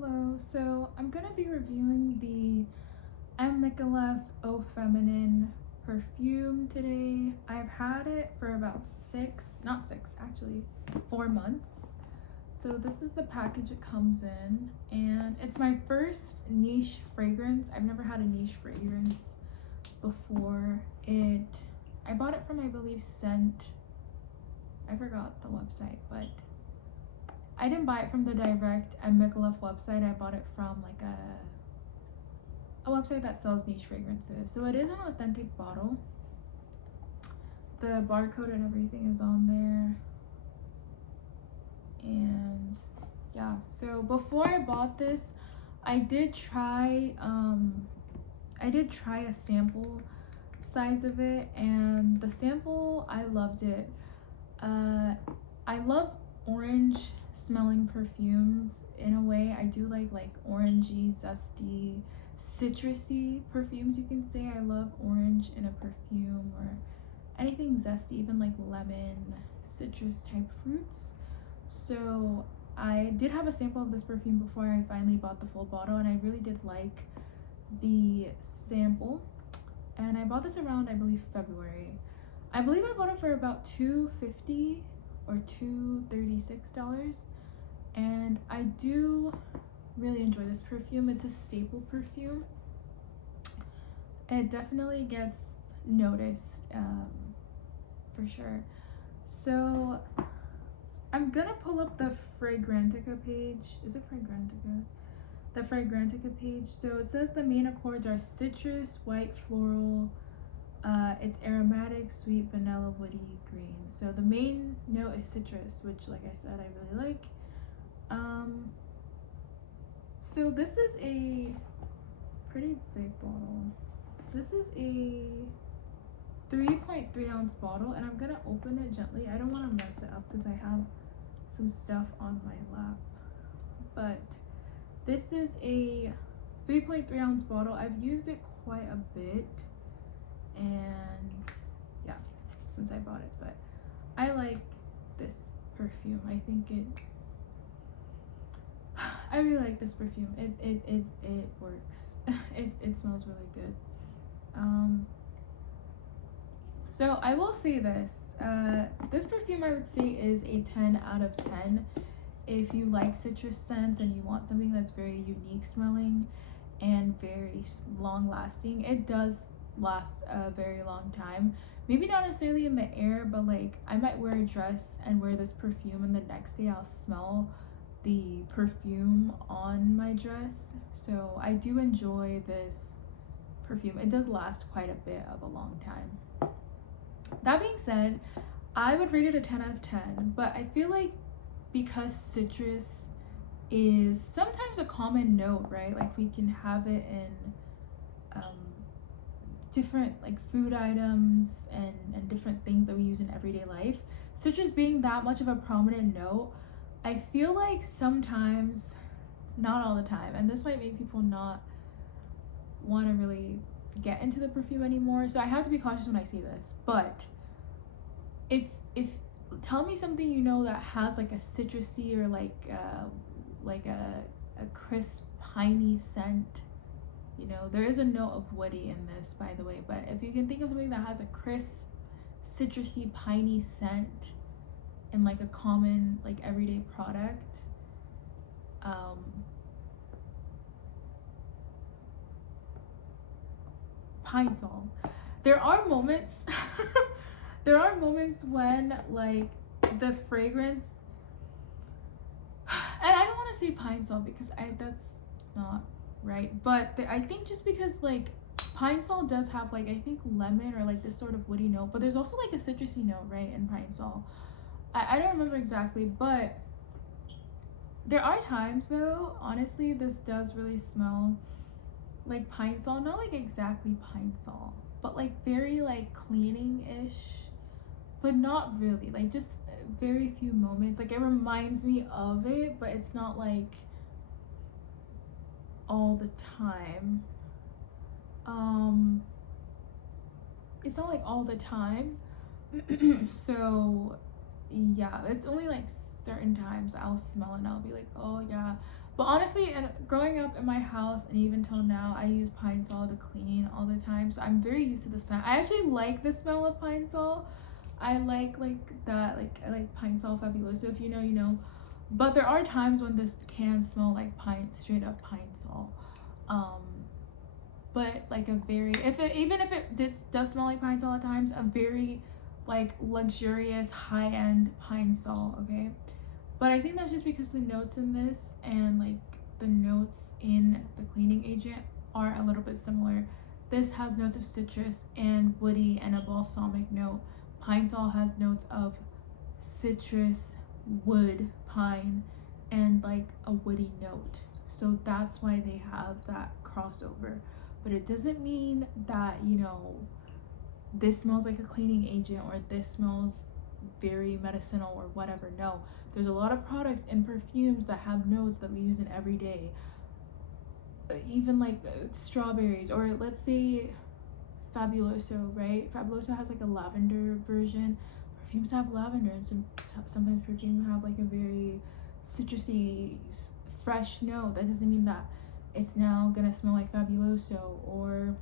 Hello, so I'm gonna be reviewing the Micallef Feminin perfume today. I've had it for about not six, actually 4 months. So this is the package it comes in, and it's my first niche fragrance. I've never had a niche fragrance before. I bought it from, I believe, I forgot the website, but I didn't buy it from the direct Micallef website. I bought it from like a website that sells niche fragrances. So it is an authentic bottle. The barcode and everything is on there. And yeah, so before I bought this, I did try a sample size of it, and the sample, I loved it. I love orange smelling perfumes in a way. I do like orangey, zesty, citrusy perfumes, you can say. I love orange in a perfume, or anything zesty, even like lemon, citrus type fruits. So I did have a sample of this perfume before I finally bought the full bottle, and I really did like the sample. And I bought this around, I believe, February. I believe I bought it for about $250 or $236, and I do really enjoy this perfume. It's a staple perfume. It definitely gets noticed, for sure. So I'm gonna pull up the Fragrantica page. Is it Fragrantica? The Fragrantica page. So it says the main accords are citrus, white, floral. It's aromatic, sweet, vanilla, woody, green. So the main note is citrus, which, like I said, I really like. So this is a pretty big bottle. This is a 3.3 ounce bottle, and I'm gonna open it gently. I don't want to mess it up because I have some stuff on my lap. But this is a 3.3 ounce bottle. I've used it quite a bit, and yeah, since I bought it. But I like this perfume. I really like this perfume. It works. it smells really good. So I will say this. This perfume, I would say, is a 10 out of 10. If you like citrus scents and you want something that's very unique smelling and very long lasting, it does last a very long time. Maybe not necessarily in the air, but like I might wear a dress and wear this perfume, and the next day I'll smell the perfume on my dress. So I do enjoy this perfume. It does last quite a bit of a long time. That being said, I would rate it a 10 out of 10, but I feel like because citrus is sometimes a common note, right? Like we can have it in different like food items and different things that we use in everyday life. Citrus being that much of a prominent note, I feel like sometimes, not all the time, and this might make people not want to really get into the perfume anymore, so I have to be cautious when I say this. But if tell me something you know that has like a citrusy or like a crisp piney scent. You know, there is a note of woody in this, by the way, but if you can think of something that has a crisp, citrusy, piney scent in like a common, like everyday product, Pine Sol. There are moments there are moments when like the fragrance, and I don't want to say Pine Sol because that's not right, but I think just because like Pine Sol does have like, I think, lemon or like this sort of woody note, but there's also like a citrusy note, right, in Pine Sol. I don't remember exactly, but there are times though, honestly, this does really smell like Pine Sol. Not like exactly Pine Sol, but like very like cleaning-ish, but not really, like just very few moments. Like it reminds me of it, but it's not like all the time. It's not like all the time. So yeah, it's only like certain times I'll smell it and I'll be like, oh yeah, But honestly, and growing up in my house and even till now, I use Pine Sol to clean all the time, so I'm very used to the scent. I actually like the smell of Pine Sol. I like that, like I like Pine Sol Fabuloso. If you know, you know. But there are times when this can smell like straight up Pine Sol. But like a very, even if it does smell like Pine Sol at times, a very like luxurious high end Pine Sol. Okay, but I think that's just because the notes in this and like the notes in the cleaning agent are a little bit similar. This has notes of citrus and woody and a balsamic note. Pine Sol has notes of citrus, wood, pine, and like a woody note. So that's why they have that crossover. But it doesn't mean that, you know, this smells like a cleaning agent or this smells very medicinal or whatever. No, there's a lot of products and perfumes that have notes that we use in everyday. Even like strawberries, or let's say Fabuloso, right? Fabuloso has like a lavender version. Perfumes have lavender, and sometimes perfumes have like a very citrusy, fresh note. That doesn't mean that it's now gonna smell like Fabuloso. Or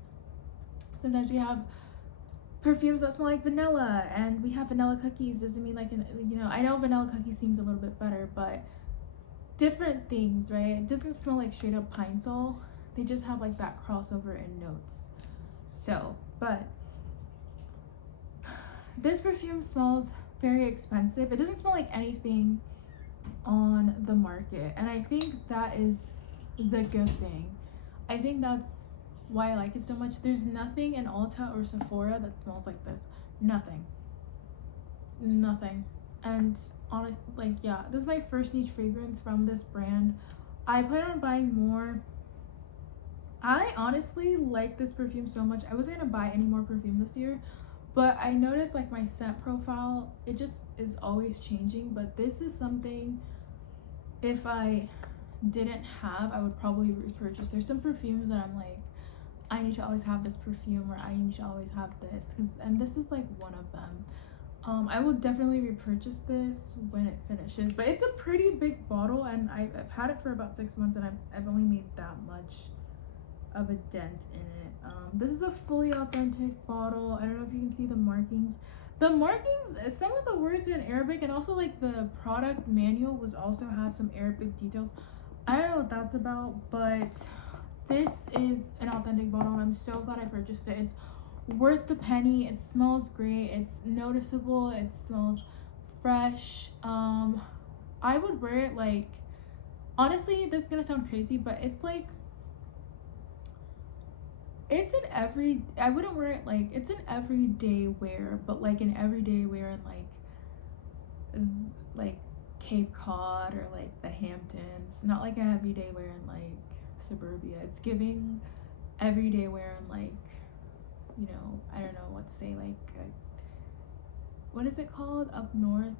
sometimes we have perfumes that smell like vanilla, and we have vanilla cookies. Doesn't mean like, you know, I know vanilla cookies seems a little bit better, but different things, right? It doesn't smell like straight up Pine Sol. They just have like that crossover in notes. So, but this perfume smells very expensive. It doesn't smell like anything on the market, and I think that is the good thing. I think that's why I like it so much. There's nothing in Ulta or Sephora that smells like this. Nothing. And honest, like, yeah, this is my first niche fragrance from this brand. I plan on buying more. I honestly like this perfume so much. I wasn't gonna buy any more perfume this year, but I noticed like my scent profile, it just is always changing. But this is something, if I didn't have, I would probably repurchase. There's some perfumes that I'm like, I need to always have this perfume, or I need to always have this, and this is like one of them. I will definitely repurchase this when it finishes, but it's a pretty big bottle, and I've had it for about 6 months, and I've only made that much of a dent in it. This is a fully authentic bottle. I don't know if you can see the markings. The markings, some of the words are in Arabic, and also like the product manual was also had some Arabic details. I don't know what that's about, but this is an authentic bottle, and I'm so glad I purchased it. It's worth the penny. It smells great. It's noticeable. It smells fresh. I would wear it like, honestly, this is gonna sound crazy, but it's like, it's an I wouldn't wear it like, it's an everyday wear, but like an everyday wear in like Cape Cod or like the Hamptons, not like a everyday wear in like suburbia. It's giving everyday wear in like, you know, I don't know what to say, like what is it called up north,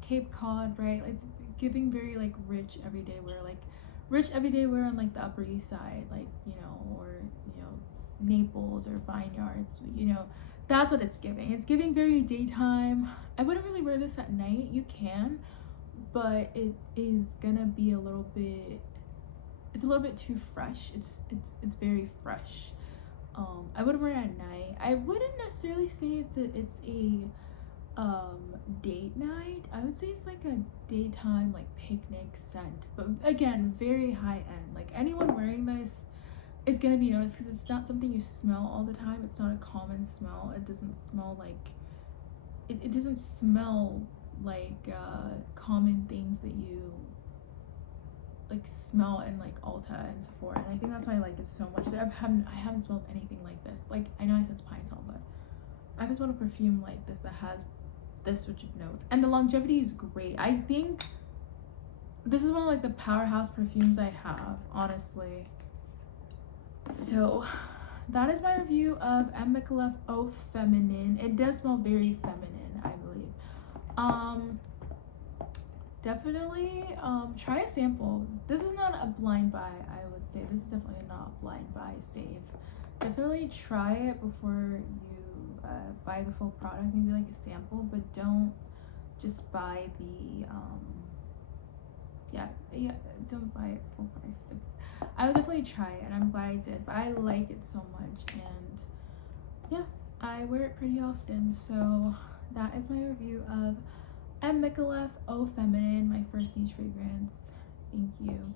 Cape Cod, right? It's giving very like rich everyday wear, like rich everyday wear on like the Upper East Side, like, you know, or, you know, Naples or Vineyards, you know, that's what it's giving. It's giving very daytime. I wouldn't really wear this at night. You can, but it is gonna be a little bit, it's a little bit too fresh. It's very fresh. I wouldn't wear it at night. I wouldn't necessarily say it's a date night. I would say it's like a daytime like picnic scent, but again, very high end. Like anyone wearing this is gonna be noticed, because it's not something you smell all the time. It's not a common smell. It doesn't smell like it doesn't smell like common things that you like smell in like Ulta and Sephora, and I think that's why I like it so much. I haven't smelled anything like this. Like, I know I said Pine Sol, but I haven't smelled a perfume like this that has this switch of notes, and the longevity is great. I think this is one of like the powerhouse perfumes I have, honestly. So that is my review of Micallef Eau Feminin. It does smell very feminine, I believe. Definitely try a sample. This is not a blind buy, I would say. This is definitely not a blind buy safe. Definitely try it before you buy the full product, maybe like a sample, but don't just buy yeah, don't buy it full price. I would definitely try it, and I'm glad I did. But I like it so much, and yeah, I wear it pretty often. So that is my review of Micallef Feminin, my first niche fragrance. Thank you.